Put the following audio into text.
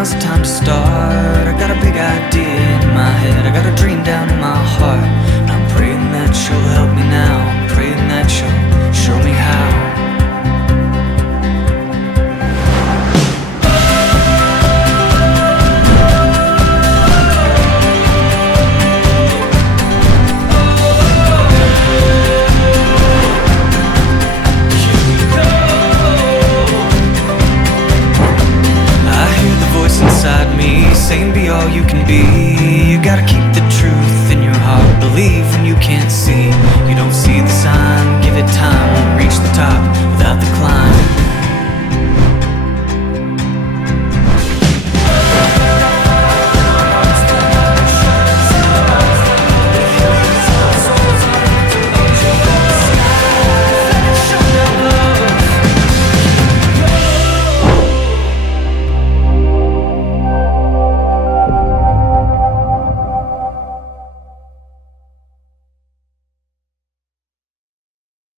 now's the time to start. I got a big idea in my head, I got a dream down in my heart, and I'm praying that you'll help me now, I'm praying that you'll show me how. Inside me, saying be all you can be.